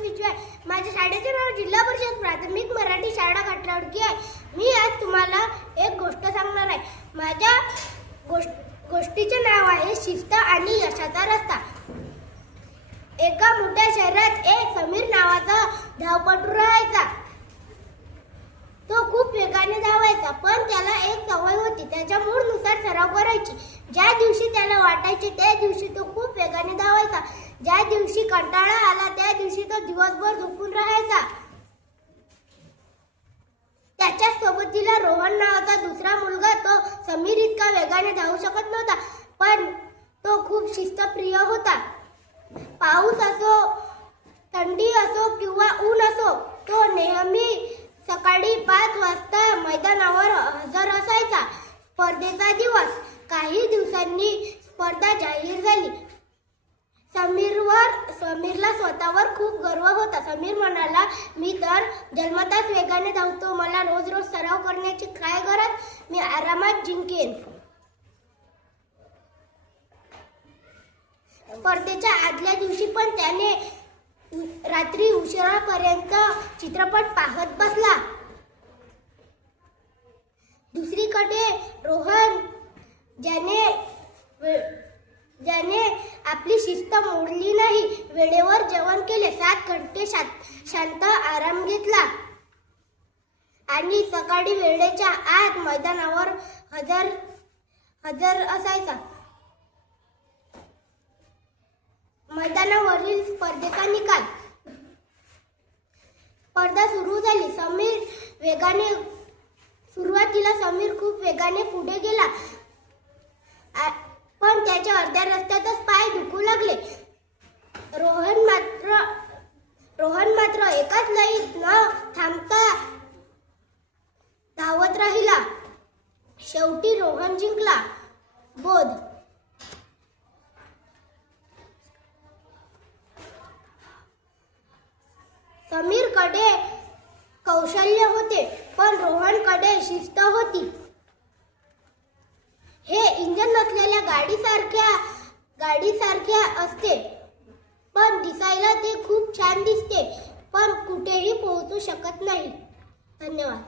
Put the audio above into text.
पिशवी आहे. माझ्या शाळेचे नाव जिल्हा परिषद प्राथमिक मराठी शाळा काटलावडकी आहे. मी आज तुम्हाला एक गोष्ट सांगणार आहे. माझ्या गोष्टीचे नाव आहे शिस्त आणि यशाचा रस्ता. एका मोठ्या शहरात एक समीर नावाचा धावपटू राहायचा. तो खूप वेगाने धावायचा, पण त्याला एक सवय होती. त्याच्या मूडनुसार सराव करायची. ज्या दिवशी त्याला वाटायचे त्या दिवशी तो खूप वेगाने धावायचा. ज्या दिवशी कंटाळा आला त्या दिवशी तो दिवसभर झोपून राहायचा. त्याच्या सोबतीला रोहन नावाचा दुसरा मुलगा, तो समीर इतका वेगाने धावू शकत नव्हता, पण तो खूप शिस्तप्रिय होता. पाऊस असो, थंडी असो किंवा ऊन असो, तो नेहमी सकाळी 5 वाजता मैदानावर हजर असायचा. स्पर्धेचा दिवस. काही दिवसांनी स्पर्धा जाहीर झाली. समीरला स्वतःवर खूप गर्व होता. समीर म्हणाला, मी तर जन्मताच वेगाने धावतो. मला रोज रोज सराव करण्याची काय गरज? मी आरामात जिंकेन. स्पर्धेच्या आदल्या दिवशी पण त्याने रात्री उशिरापर्यंत चित्रपट पाहत बसला. दुसरीकडे रोहन, ज्याने आपली शिस्त मोडली नाही, वेळेवर जेवण केले, 7 घंटे शांत आराम घेतला आणि सकाळी वेळेच्या आत मैदानावर हजर असायचा. मैदानावरील स्पर्धेचा निकाल. स्पर्धा सुरू झाली. सुरुवातीला समीर खूप वेगाने पुढे गेला, पण त्याच्या अर्ध्या रस्त्यातच पाय दुखू लागले. रोहन मात्र एकाच लयीत न थांबता धावत राहिला. शेवटी रोहन जिंकला. बोध. समीरकडे कौशल्य होते, पण रोहनकडे शिस्त होती. हे इंजिन नसलेल्या गाडीसारख्या असते, पण दिसायला ते खूप छान दिसते, पण कुठेही पोहोचू शकत नाही. धन्यवाद.